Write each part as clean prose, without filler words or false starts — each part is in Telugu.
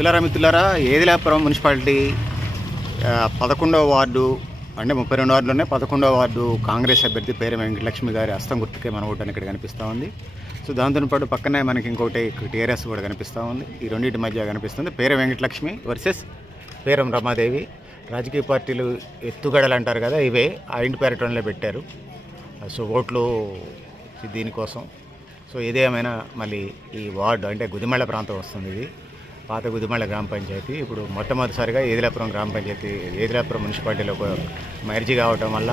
మిత్రులారా ఏదిలాపురం మున్సిపాలిటీ 11వ వార్డు అంటే 32 వార్డులు ఉన్నాయి. 11వ వార్డు కాంగ్రెస్ అభ్యర్థి పేరు వెంకటలక్ష్మి గారి హస్తం గుర్తుకే మన ఓటు అని ఇక్కడ కనిపిస్తూ ఉంది. సో దాంతో పాటు పక్కనే మనకి ఇంకోటి టీఆర్ఎస్ కూడా కనిపిస్తూ ఉంది. ఈ రెండింటి మధ్య కనిపిస్తుంది పేరు వెంకటలక్ష్మి వర్సెస్ పేరం రమాదేవి. రాజకీయ పార్టీలు ఎత్తుగడలు అంటారు కదా, ఇవే ఆ ఇంటి పేరటంలో పెట్టారు. సో ఓట్లు దీనికోసం. సో ఇదేమైనా మళ్ళీ ఈ వార్డు అంటే గుదిమళ్ళ ప్రాంతం వస్తుంది. ఇది పాత గుదిమళ్ళ గ్రామ పంచాయతీ. ఇప్పుడు మొట్టమొదటిసారిగా ఏదిలాపురం గ్రామ పంచాయతీ ఏదిలాపురం మున్సిపాలిటీలో మెర్జీ కావటం వల్ల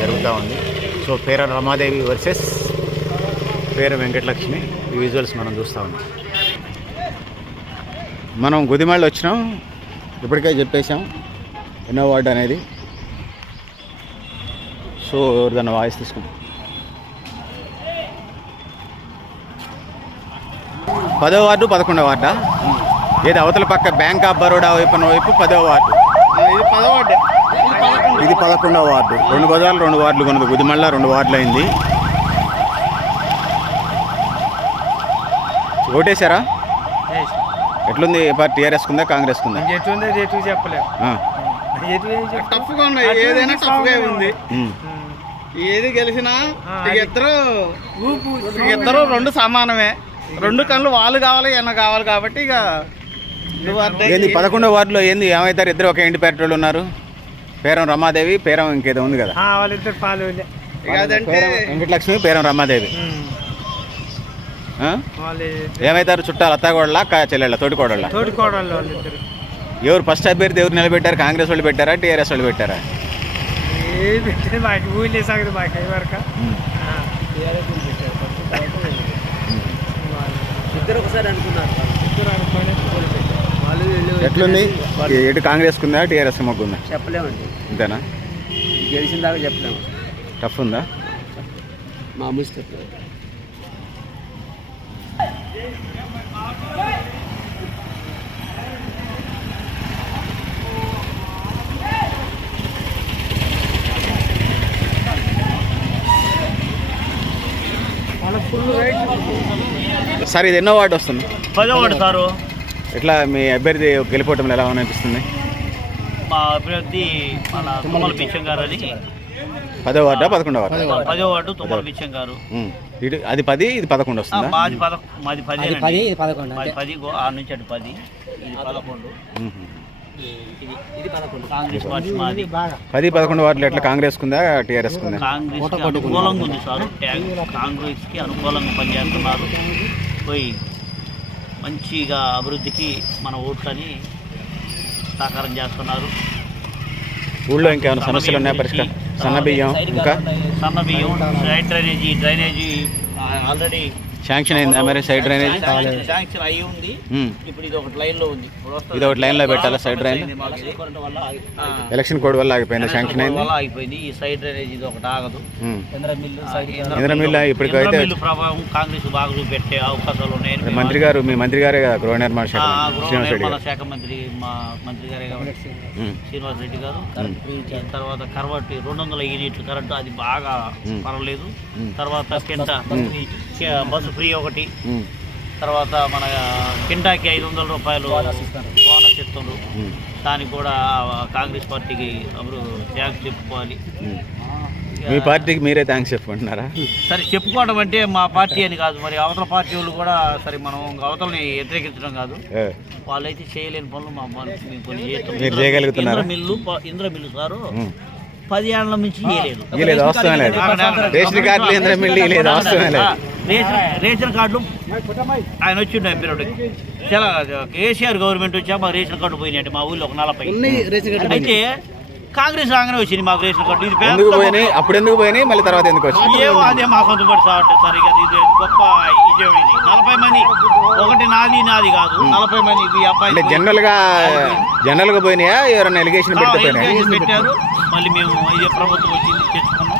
జరుగుతూ ఉంది. సో పేర రమాదేవి వర్సెస్ పేర వెంకటలక్ష్మి ఈ విజువల్స్ మనం చూస్తూ ఉన్నాం. మనం గుదిమళ్ళ వచ్చినాం, ఇప్పటికే చెప్పేశాం ఎన్నో వార్డు అనేది. సో దాన్ని వాయిస్ తీసుకుంటాం. 10వ వార్డు 11వ వార్డా? ఏది అవతల పక్క బ్యాంక్ ఆఫ్ బరోడా వైపు 10వ వార్డు, ఇది 11వ వార్డు. 2 బజార్లు 2 వార్డులు కొన్నది. గుదిమళ్ళ 2 వార్డులు అయింది. ఓటేశారా? ఎట్లుంది పార్టీ? టీఆర్ఎస్ కుందా కాంగ్రెస్ కుందా? ఏది గెలిచినా ఇద్దరు రెండు సమానమే. 2 కళ్ళు వాళ్ళు కావాలి ఎన్న కావాలి కాబట్టి ఇక ఏంది 11వ వార్డులో ఏంది ఏమవుతారు? ఇద్దరు ఒక ఇంటి పేరటోళ్ళు ఉన్నారు. పేరం రమాదేవి, పేరం ఇంకేదో ఉంది కదా, వెంకటలక్ష్మి, పేరం రమాదేవి. ఏమవుతారు? చుట్టాలు, అత్తగోడల, చెల్లెళ్ళ, తోటికోడళ్ళ? ఎవరు ఫస్ట్ అభ్యర్థి ఎవరు నిలబెట్టారు? కాంగ్రెస్ వాళ్ళు పెట్టారా, టీఆర్ఎస్ వాళ్ళు పెట్టారా? ఎట్లుంది? ఎటు కాంగ్రెస్ కుందా టీఆర్ఎస్ మొగ్గుందా? చెప్పలేమండి. ఇంతేనా? గెలిచిన దాకా చెప్పలేము. టఫ్ ఉందా? మామూలు స్టెప్. సార్ ఇది ఎన్నో వార్డు వస్తుంది? 10వ వార్డు సారు. ఎట్లా మీ అభ్యర్థి గెలిపోవటం ఎలా అనిపిస్తుంది? మా అభ్యర్థి మన తుమ్మల బిచ్చం గారు అని. 10వ వార్డా 11వ వార్డు? 10వ వార్డు తుమ్మల బిచ్చం గారు. అది 10, ఇది 11 వస్తుందా? మాది 10 ఆ నుంచి అటు 10, ఇది 11. ఇది 11 కాంగ్రెస్ పార్టీ మాది. 10, 11 వార్డులు ఎట్లా కాంగ్రెస్ కుందా టీఆర్ఎస్ కుందా? కాంగ్రెస్కి అనుకూలంగా ఉంది సార్. కాంగ్రెస్కి అనుకూలంగా పనిచేస్తున్నారు. పోయి మంచిగా అభివృద్ధికి మన ఓట్లని సహకారం చేస్తున్నారు. ఊళ్ళో ఇంకేమైనా సమస్యలు ఉన్నాయా? పరిష్కారం? సన్నబియ్యం, ఇంకా సన్నబియ్యం, సైడ్ డ్రైనేజీ ఆల్రెడీ శాంక్షన్ అయిందా? మరి సైడ్ డ్రైనేజ్ శాంక్షన్ అయ్యి ఉంది. ఇప్పుడు ఇది ఒకటి లైన్ లో ఉంది. ఇది ఒకటి లైన్ లో పెట్టాలా సైడ్ డ్రైనేజ్? ఎలక్షన్ కోడ్ వల్ల ఆగిపోయింది. శాంక్షన్ అయింది, ఆగిపోయింది. ఈ సైడ్ డ్రైనేజ్ ఇది ఒకటి ఆగదు. ఇంద్రమిల్ ఇప్పటికైతే ప్రభావం కాంగ్రెస్ బాగా చూపెట్టే అవకాశాలు ఉన్నాయి. మీ మంత్రి గారే కదా గృహ నిర్మాణ శాఖ శాఖ మంత్రి, మా మంత్రి గారే కాబట్టి శ్రీనివాస్ రెడ్డి గారు. తర్వాత కరవటి 200 యూనిట్లు కరెంటు, అది బాగా పర్వాలేదు. తర్వాత కింద బస్సు ఫ్రీ ఒకటి. తర్వాత మన కింటాకి 500 రూపాయలు బోనస్ ఇస్తున్నారు. దానికి కూడా కాంగ్రెస్ పార్టీకి అప్పుడు థ్యాంక్స్ చెప్పుకోవాలి. మీ పార్టీకి మీరే థ్యాంక్స్ చెప్పుకుంటున్నారా? సరే, చెప్పుకోవడం అంటే మా పార్టీ అని కాదు, మరి అవతల పార్టీ వాళ్ళు కూడా సరే మనం అవతలని వ్యతిరేకించడం కాదు. వాళ్ళైతే చేయలేని పనులు మా మేము కొన్ని చేస్తాం. ఇంద్రమిల్లు సారు 10 ఏళ్ల నుంచి రేషన్ కార్డులు ఆయన వచ్చిండు ఎంపీరోడికి. చాలా కేసీఆర్ గవర్నమెంట్ వచ్చా మాకు రేషన్ కార్డు పోయినాయంటే మా ఊళ్ళో ఒక 40. అయితే కాంగ్రెస్ రాగానే వచ్చింది మాకు రేషన్ కార్డు. ఇది అప్పుడు ఎందుకు పోయినాయి, మళ్ళీ తర్వాత ఎందుకు వచ్చింది? ఏమో అదే మాకు అందుబాటు సార్. సరే కదా, ఇది గొప్ప ఇదే. 40 మంది, ఒకటి నాది కాదు, 40 మంది. ఇది అబ్బాయి జనరల్ గా పోయినాయా? ఎవరైనా ఎలిగేషన్ పెట్టారు. మళ్ళీ మేము ఇదే ప్రభుత్వం వచ్చింది తెచ్చుకున్నాం.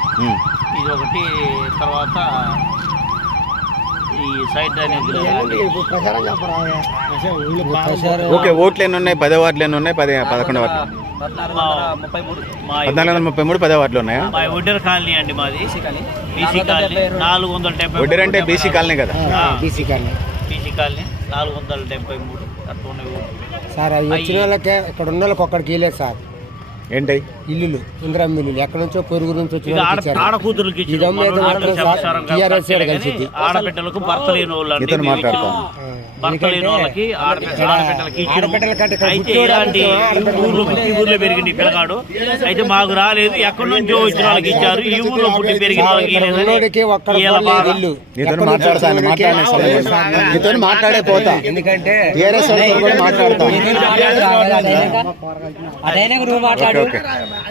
ఇది ఒకటి. తర్వాత ఈ సైడ్ డ్రైనేజ్ ఓకే. ఓట్లు ఎన్ని ఉన్నాయి? 10వ వార్డులు ఎన్ని ఉన్నాయి? 11వ వార్డు? 1433 10వ వార్డులు ఉన్నాయా? ఒడ్డెర కాలనీ అండి మాది. BC colony 470. ఒడ్డెర అంటే బీసీ కాలనీ కదా? BC colony 473. అట్లా ఉన్నాయి. సార్ అవి వచ్చిన వాళ్ళకే ఇక్కడ ఉన్న వాళ్ళకి ఒక్కడికి వెళ్ళలేదు సార్. ఏంటి ఇల్లులు ఇందిరా ఇల్లులు ఎక్కడి నుంచో పొరుగు నుంచి వచ్చిన వాళ్ళకి ఇచ్చారు. ఆడకూతురుకి ఆడబిడ్డలకు భర్త లేని వాళ్ళకి భర్త లేని వాళ్ళకి ఆడబిడ్డలకి అయితే ఇలాంటి ఊర్లో పెరిగింది పిల్లగాడు అయితే మాకు రాలేదు. ఎక్కడి నుంచో వచ్చిన వాళ్ళకి ఇచ్చారు. ఈ ఊర్లో పుట్టి పెరిగిన వాళ్ళకి మాట్లాడే పోతా ఎందుకంటే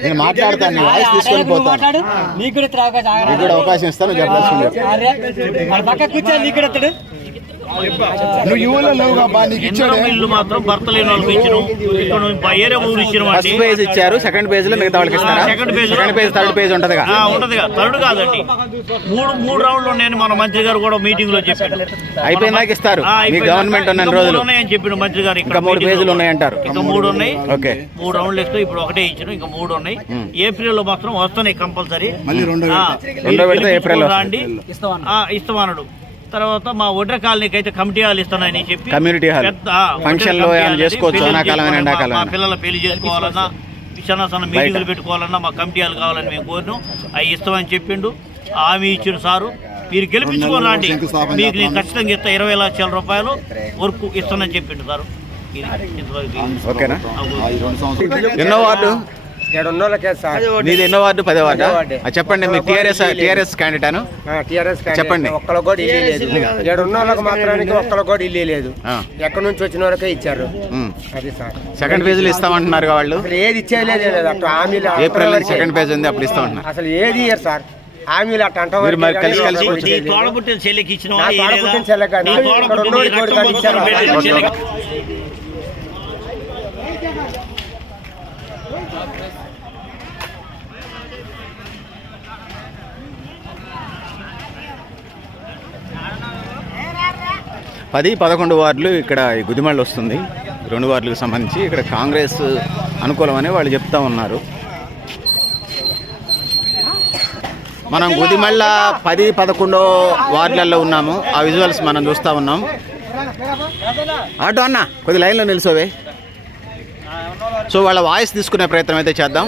నేను మాట్లాడతాను. వాయిస్ తీసుకొని పోతాను. నీకు కూడా అవకాశం ఇస్తాను. ఇల్లు మాత్రం భర్త లేని వాళ్ళకి ఇచ్చిన వేరే ఊరు ఇచ్చిన ఫస్ట్ పేజ్ ఇచ్చారు. సెకండ్ పేజ్ లో మిగతా వాళ్ళకి ఇస్తారా? సెకండ్ పేజ్ థర్డ్ పేజ్ ఉంటది థర్డ్ కాదండి. మూడు రౌండ్లు ఉన్నాయని మన మంత్రి గారు కూడా మీటింగ్ లో చెప్పారు. అయిపోయిందాక ఇస్తారు. మీ గవర్నమెంట్ ఉన్న రోజులు ఉన్నాయని చెప్పిన మంత్రి గారు. ఇంకా 3 పేజీలు ఉన్నాయంటారు. ఇంకా 3 ఉన్నాయి. ఓకే 3 రౌండ్లు ఇస్తూ ఇప్పుడు ఒకటే ఇచ్చిన ఇంకా 3 ఉన్నాయి. ఏప్రిల్ లో మాత్రం వస్తున్నాయి కంపల్సరీ. రెండో విడత ఏప్రిల్ రండి ఇస్తామన్నాడు. తర్వాత మా ఒడ్ర కాలనీకి అయితే కమిటీ హాల్ ఇస్తానని చెప్పి కమ్యూనిటీ హాల్ ఫంక్షన్ లో చేసుకోవచ్చు. మా పిల్లల పెళ్లి చేసుకోవాలన్నా చిన్న సన్న మీటింగ్లు పెట్టుకోవాలన్నా మా కమిటీ హాల్ కావాలని మేము కోరినాం. అవి ఇస్తామని చెప్పిండు. హామీ ఇచ్చిన సారు. మీరు గెలిపించుకోవాలండి. మీకు నేను ఖచ్చితంగా ఇస్తా 20 లక్షల రూపాయలు వర్క్ ఇస్తానని చెప్పిండు సారు. ఓకేనా? ఎన్నో వార్డు? మీది ఎన్నో వార్డు? 10వ వార్డు. చెప్పండి. మీ టీఆర్ఎస్ క్యాండిడేట్ చెప్పండి. ఒక్కళ్ళ కూడా ఇల్లు లేదు. ఉన్న వాళ్ళకి మాత్రానికి ఒక్కళ్ళ కూడా ఇల్లు లేదు. ఎక్కడి నుంచి వచ్చిన వాళ్ళకే ఇచ్చారు. అది సార్ సెకండ్ పేజీలు ఇస్తామంటున్నారు వాళ్ళు. ఏది ఇచ్చేయలేదు. అటు హామీలు ఏప్రిల్ సెకండ్ పేజ్ ఉంది అప్పుడు ఇస్తామంటున్నారు. అసలు ఏది ఇయ్యారు సార్. హామీలు అట్ట అంటే తోడబుట్టిన చెల్లికి ఇచ్చిన పది 11 వార్డులు ఇక్కడ గుదిమళ్ళు వస్తుంది. 2 వార్డులకు సంబంధించి ఇక్కడ కాంగ్రెస్ అనుకూలమని వాళ్ళు చెప్తా ఉన్నారు. మనం గుదిమళ్ళ 10, 11 వార్డులలో ఉన్నాము. ఆ విజువల్స్ మనం చూస్తూ ఉన్నాం. ఆటో అన్న కొద్ది లైన్లో నిలిచోవే. సో వాళ్ళ వాయిస్ తీసుకునే ప్రయత్నం అయితే చేద్దాం.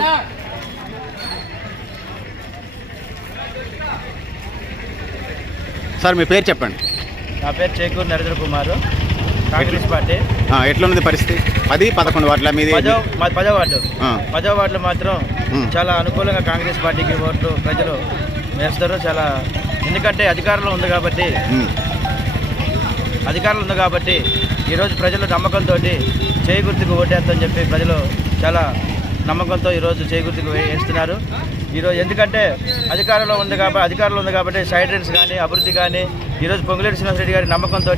సార్ మీ పేరు చెప్పండి. నా పేరు చేకూరు నరేంద్ర కుమార్, కాంగ్రెస్ పార్టీ. ఎట్లున్నది పరిస్థితి? 10, 11 వార్డుల మీది? 10వ వార్డు. 10వ వార్డులో మాత్రం చాలా అనుకూలంగా కాంగ్రెస్ పార్టీకి ఓట్లు ప్రజలు వేస్తారు. చాలా ఎందుకంటే అధికారంలో ఉంది కాబట్టి ఈరోజు ప్రజలు నమ్మకంతో చేకూర్తికి ఓటేస్తామని చెప్పి ప్రజలు చాలా నమ్మకంతో ఈరోజు చేకూర్తికి వేస్తున్నారు. ఈరోజు ఎందుకంటే అధికారంలో ఉంది కాబట్టి సైడ్ లైన్స్ కానీ అభివృద్ధి కానీ ఈరోజు పొంగులేటి శ్రీనివాసరెడ్డి గారి నమ్మకంతో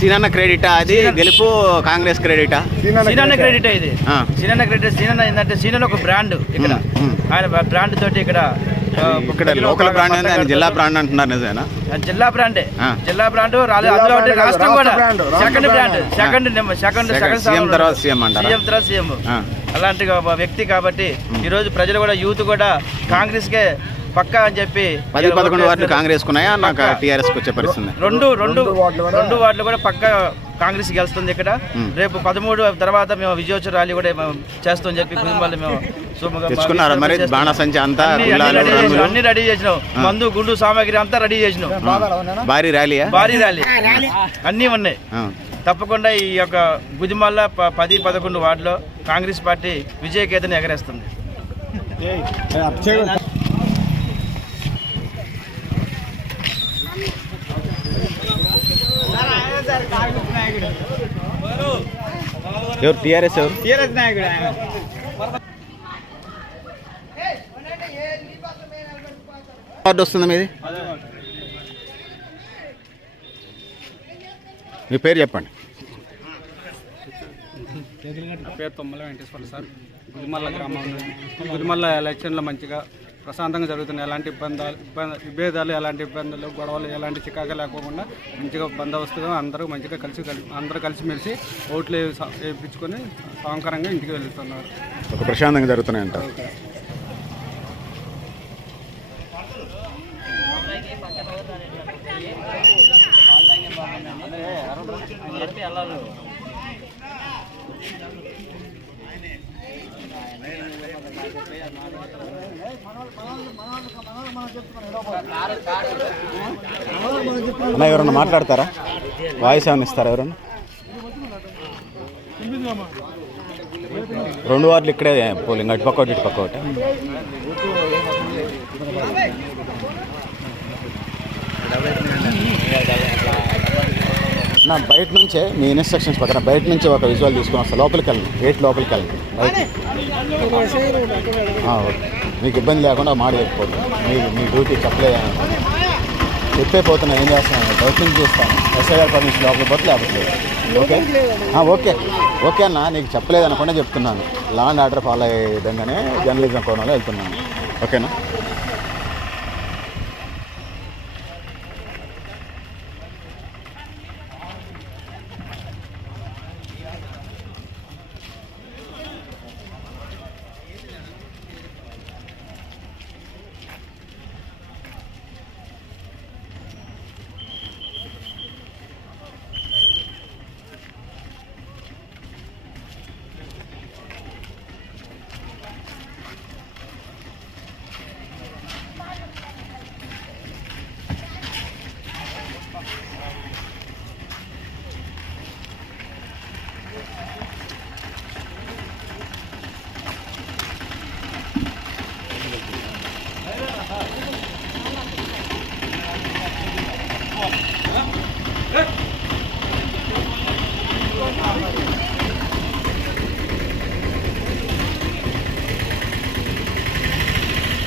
సీనన్న క్రెడిటా అది గెలుపు? కాంగ్రెస్ క్రెడిటా? సీనన్న క్రెడిట్ ఇది. సీనన్న ఏంటంటే సీనన్న ఒక బ్రాండ్. ఇక్కడ ఆయన బ్రాండ్ తోటి ఇక్కడ లోకల్ బ్రాండ్ ఆయన జిల్లా బ్రాండ్ అంటున్నారు. నిజమేనా? జిల్లా బ్రాండ్ రాలేదు. అందులో రాష్ట్రం కూడా సెకండ్ సీఎం తర్వాత సీఎం అలాంటి వ్యక్తి కాబట్టి ఈరోజు ప్రజలు కూడా యూత్ కూడా కాంగ్రెస్ కే పక్కా అని చెప్పి 10, 11 వార్డులు కాంగ్రెస్ కున్నాయా నాకు టీఆర్ఎస్ వచ్చే పరిస్థితుంది? రెండు వార్డులు కూడా పక్కా కాంగ్రెస్ గెలుస్తుంది. ఇక్కడ రేపు 13 తర్వాత మేము విజయోత్సవ ర్యాలీ కూడా చేస్తామని చెప్పి కుటుంబాలు మేము తెచ్చుకున్నారు. మరి బాణసంచి అంతా అన్ని రెడీ చేసినాం. మందు గుండు సామాగ్రి అంతా రెడీ చేసినాం. భారీ ర్యాలీ అన్నీ ఉన్నాయి. తప్పకుండా ఈ యొక్క గుదిమల్ల 10, 11 వార్డులో కాంగ్రెస్ పార్టీ విజయకేతని ఎగరేస్తుంది. ఎవరు టీఆర్ఎస్? నాయకుడు వార్డు వస్తుంది మీది? మీ పేరు చెప్పండి. నా పేరు తొమ్మల వెంకటేశ్వర సార్. గుదిమల్ల గ్రామంలో గుదిమల్ల ఎలక్షన్లో మంచిగా ప్రశాంతంగా జరుగుతున్నాయి. ఎలాంటి విభేదాలు, ఎలాంటి ఇబ్బందులు, గొడవలు, ఎలాంటి చికాకు లేకోకుండా మంచిగా బందోబస్తుగా అందరూ మంచిగా కలిసిమెలిసి ఓట్లు వేయించుకొని సౌకర్యంగా ఇంటికి వెళ్తున్నారు. ఒక ప్రశాంతంగా జరుగుతున్నాయి అంటారు. అన్న ఎవరన్నా మాట్లాడతారా? వాయిస్ ఏమైనా ఇస్తారా ఎవరన్నా? 2 వార్డులు ఇక్కడే పోలింగ్, అటు పక్క ఒకటి ఇటు పక్క ఒకటి. నా బయట నుంచే మీ ఇన్స్ట్రక్షన్స్ పక్కన బయట నుంచి ఒక విజువల్ తీసుకుని వస్తా. లోపలికి వెళ్ళండి, గేట్ లోపలికి వెళ్ళండి. బయట మీకు ఇబ్బంది లేకుండా మాట చెప్పిపోతుంది. మీ డ్యూటీ చెప్పే పోతున్నా. ఏం చేస్తాను, బయట నుంచి చేస్తాను. ఎస్ఐ గారి పర్మిషన్ లోపలికి పోతే లేకపోతే ఓకే ఓకే ఓకే అన్న. నీకు చెప్పలేదు అనకుండా చెప్తున్నాను. లా అండ్ ఆర్డర్ ఫాలో అయ్యే విధంగానే జర్నలిజం కోణంలో వెళ్తున్నాను. ఓకేనా?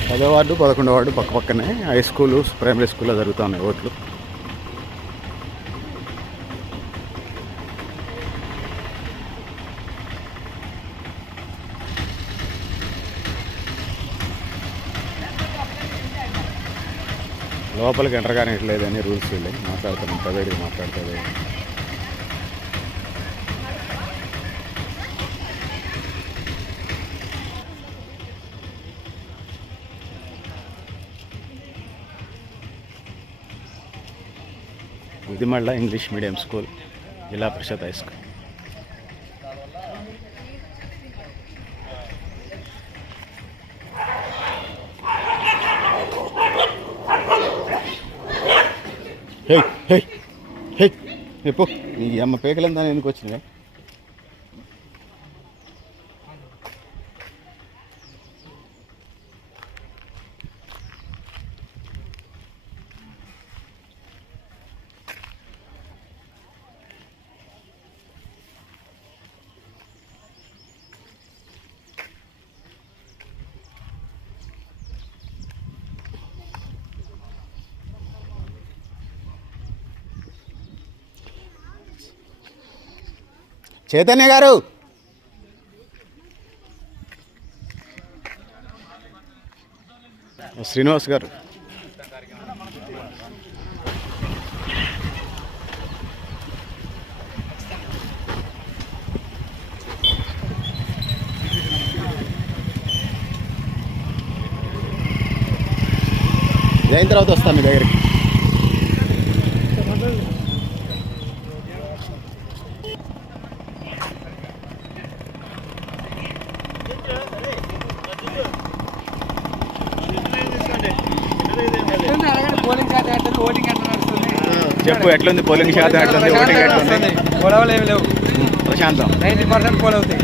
పదో వార్డు 11వ వార్డు పక్క పక్కనే హై స్కూలు ప్రైమరీ స్కూల్లో జరుగుతున్నాయి ఓట్లు. లోపలికి ఎంటర్ కానీ లేదని రూల్స్ వెళ్ళాయి. మాట్లాడుతున్నాం, ప్రైవేట్గా మాట్లాడుతుంది. గుదిమళ్ళ ఇంగ్లీష్ మీడియం స్కూల్, జిల్లా పరిషత్ హై స్కూల్. హే హే హే ఎప్పు నీ అమ్మ పేకలంతా ఎందుకు వచ్చినాయి? చైతన్య గారు, శ్రీనివాస్ గారు, అయిన తర్వాత వస్తాను మీ దగ్గరికి. చెప్పు, ఎట్లుంది పోలింగ్ శాతం? ఎట్లుంది ఓటింగ్? ఎట్లుంది? గొడవలు ఏమి లేవు, ప్రశాంతం. 90% పోల్ అవుతాయి.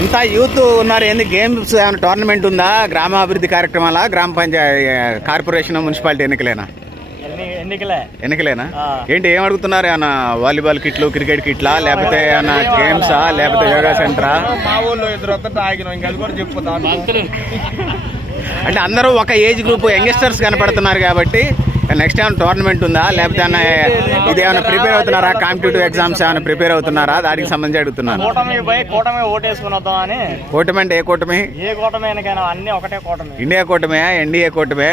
అంతా యూత్ ఉన్నారు. ఏంది గేమ్స్ ఏమైనా టోర్నమెంట్ ఉందా? గ్రామాభివృద్ధి కార్యక్రమాల, గ్రామ పంచాయతీ, కార్పొరేషన్, మున్సిపాలిటీ ఎన్నికలేనా? ఏంటి ఏం అడుగుతున్నారు? ఏమన్నా వాలీబాల్ కిట్లు, క్రికెట్ కిట్లా, లేకపోతే ఏమన్నా గేమ్సా, లేకపోతే యోగా సెంటరా? అంటే అందరూ ఒక ఏజ్ గ్రూప్ యంగ్స్టర్స్ కనపడుతున్నారు కాబట్టి నెక్స్ట్ ఏమైనా టోర్నమెంట్ ఉందా, లేకపోతే ఏమన్నా ఇది ఏమైనా ప్రిపేర్ అవుతున్నారా? కాంపిటేటివ్ ఎగ్జామ్స్ ఏమైనా ప్రిపేర్ అవుతున్నారా? దానికి సంబంధించి అడుగుతున్నాను. కూటమి అంటే ఏ కూటమి? ఇండియా కూటమే, ఎన్డీఏ కూటమే,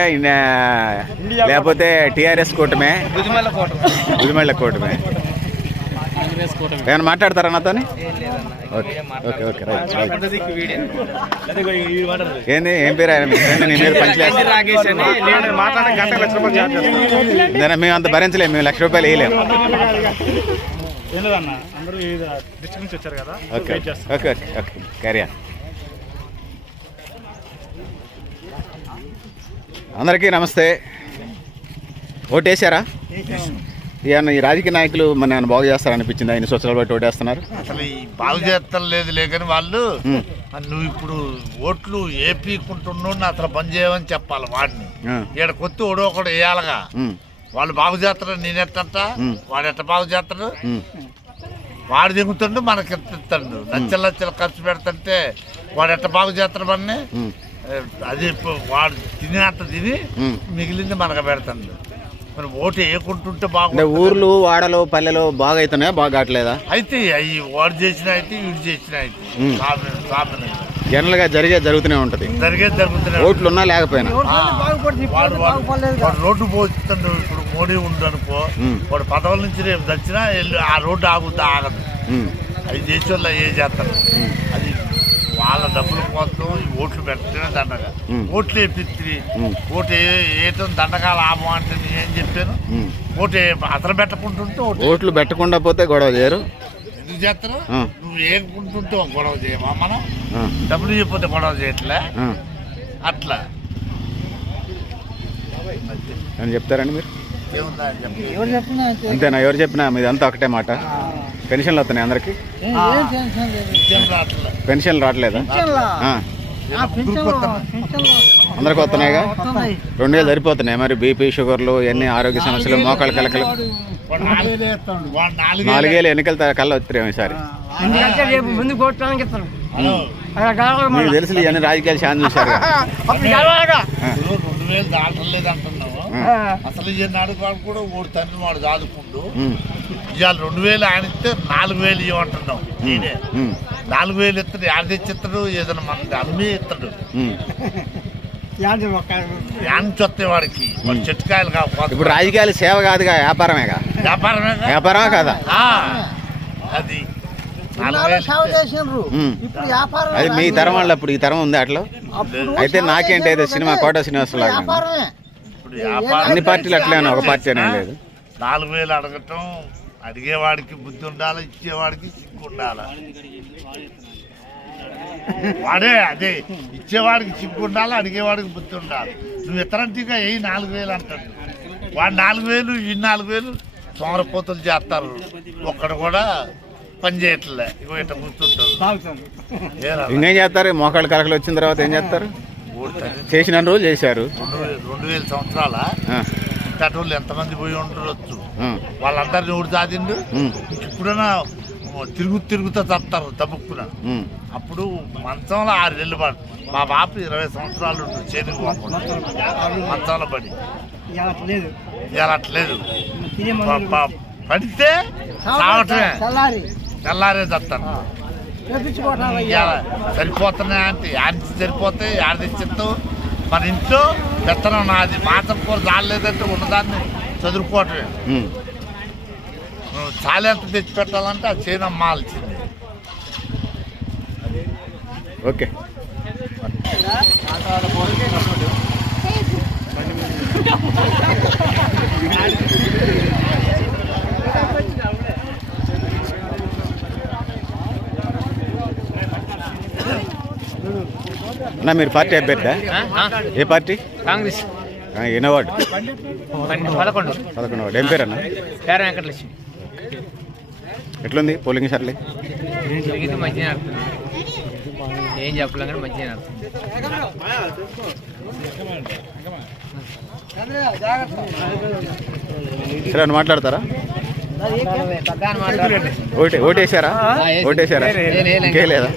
లేకపోతే టీఆర్ఎస్ కూటమే, గుదిమళ్ళ కూటమే. ఏమైనా మాట్లాడతారా నాతో? Okay okay okay right right. ఏంది ఏం పేరు ఆయన? నీ మీద పంచలేదు. మేము అంత భరించలేము, మేము ₹1,00,000 వేయలేము. Okay okay okay okay carry on. అందరికీ నమస్తే. ఓటేశారా? ఏమన్నా ఈ రాజకీయ నాయకులు మన ఏమైనా బాగు చేస్తారనిపించింది? 5 సంవత్సరాలు బట్టి ఓటేస్తున్నారు. అసలు ఈ బాగు చేస్తాం లేదు లేకని వాళ్ళు నువ్వు ఇప్పుడు ఓట్లు ఏపీకుంటున్నాడు అసలు పని చేయమని చెప్పాలి వాడిని. ఇక్కడ కొత్త ఒకడు వేయాలగా. వాళ్ళు బాగు చేస్తారు, నేనెట్టంట వాడు ఎట్ట బాగు చేస్తాడు? వాడు దిగుతుండు మనకి ఎత్తిస్తాడు. లచ్చలు ఖర్చు పెడతంటే వాడు ఎట్ట బాగు చేస్తాడు మనని? అది వాడు తినేంత తిని మిగిలింది మనకు పెడతాడు. మరి ఓటు వేయకుంటుంటే బాగుంది. ఊర్లు వాడలు పల్లెలు బాగా అవుతున్నాయా, బాగా కావట్లేదా? అయితే అవి వాడు చేసిన అయితే వీడు చేసిన అయితే జనరల్ గా జరుగుతూనే ఉంటది. జరుగుతున్నాయి. ఓట్లు ఉన్నా లేకపోయినా వాడు రోడ్డు పోతుండు. ఇప్పుడు మోడీ ఉండు అనుకో, వాడు పదవుల నుంచి రేపు దచ్చినా ఆ రోడ్డు ఆగదు. అది చేసే వాళ్ళు ఏ చేస్తారు? అది వాళ్ళ డబ్బుల కోసం ఈ ఓట్లు పెట్టడమే దండగా. ఓట్లు వేపిత్తి ఓటు వేయటం దండగా లాభం అంటే నేనేం చెప్పాను? ఓటు అసలు పెట్టకుంటుంటే ఓట్లు పెట్టకుండా పోతే గొడవ చేయరు. ఎందుకు చేస్తారు? నువ్వు వేయకుంటుంటే గొడవ చేయమా? మనం డబ్బులు చెప్పితే గొడవ చేయట్లే. అట్లా అని చెప్తారండి మీరు? ఏముందా అంతేనా? ఎవరు చెప్పినా మీదంతా ఒకటే మాట. పెన్షన్లు వస్తున్నాయి అందరికి? పెన్షన్లు రావట్లేదా? అందరికి వస్తున్నాయిగా. 2,000 సరిపోతున్నాయి. మరి బీపీ షుగర్లు ఇవన్నీ ఆరోగ్య సమస్యలు, మోకాళ్ళ కలకలు. 4 ఏళ్ళు ఎన్నికల కల్లా వచ్చారేమో ఈసారి. మీకు తెలుసు ఇవన్నీ రాజకీయాలు శాంతి చూశారు. 2,000 దాటలేదు అంటున్నావు. అసలు ఈ నాడు వాడు కూడా ఓడి తండ్రి వాడు దాదుకుంటూ ఇవాళ 2,000 ఆయన ఇస్తే 4,000 ఇవ్వమంటున్నావు. నేనే 4,000 ఇస్తాడు. యాడ తెచ్చిస్తాడు? ఏదైనా మన అమ్మి ఇస్తాడు. యానికి వస్తాయి వాడికి. వాడు చెట్టుకాయలు కాకపోతే. ఇప్పుడు రాజకీయాలు సేవ కాదుగా, వ్యాపారమేగా. వ్యాపారమే కాదా? అది అది మీ తరం వాళ్ళు. అప్పుడు ఈ తరం ఉంది అట్లా. అయితే నాకేంటి అయితే సినిమా కోట శ్రీనివాసరావు లాగా అన్ని పార్టీలు అట్లే ఉన్నాయి, ఒక పార్టీ అనే లేదు. 4,000 అడగటం, అడిగేవాడికి బుద్ధి ఉండాలి, ఇచ్చేవాడికి సిగ్గు ఉండాలి. వాడే అదే ఇచ్చేవాడికి సిగ్గు ఉండాలి, అడిగేవాడికి బుద్ధి ఉండాలి. నువ్వు ఇతరంటిగా 4,000 అంటాడు వాడు. 4,000 ఈ 4,000 సోమరపోతులు చేస్తారు. ఒక్కడు కూడా పని చేయట్లే. ఇగో ఇట్లా కూర్చుంటారు. ఇంకేం చేస్తారు? మోకాళ్ళ కలకలు వచ్చిన తర్వాత ఏం చేస్తారు? చేసిన రోజులు చేశారు. 2,000 సంవత్సరాల వాళ్ళు ఎంతమంది పోయి ఉండవచ్చు? వాళ్ళందరినీ ఊడి దాదిండు. ఇప్పుడైనా తిరుగుతా చస్తారు తప్పుకున్న. అప్పుడు మంచంలో 6 నెలలు పడు. మా బాప 20 సంవత్సరాలు చేతికి మంచంలో పడి ఇలా అట్లేదు. పడితే సావటమే, తెల్లారే చస్తాను. సరిపోతున్నాయి అంటే యాడ్ సరిపోతే యాడ్ తెచ్చిస్తావు. మన ఇంట్లో పెత్తనం నాది. మాసం కూర చాలేదంటే ఉన్నదాన్ని చదువుకోవటమే. చాలేంత తెచ్చి పెట్టాలంటే ఆ చేను అమ్మాల్సింది. ఓకే. అన్నా మీరు పార్టీ అభ్యర్థా? ఏ పార్టీ? కాంగ్రెస్. ఎన్నో వార్డు? 11 వార్డు. ఏం పేరు అన్న? పేరు వెంకటలక్ష్మి. ఎట్లుంది పోలింగ్ సర్లే? మంచిగా నడుతుంది. ఏం చెప్పలేం కానీ మంచిగా నడుతుంది. సరే మాట్లాడతారా? ఓటేసారా? ఇంకే లేదా?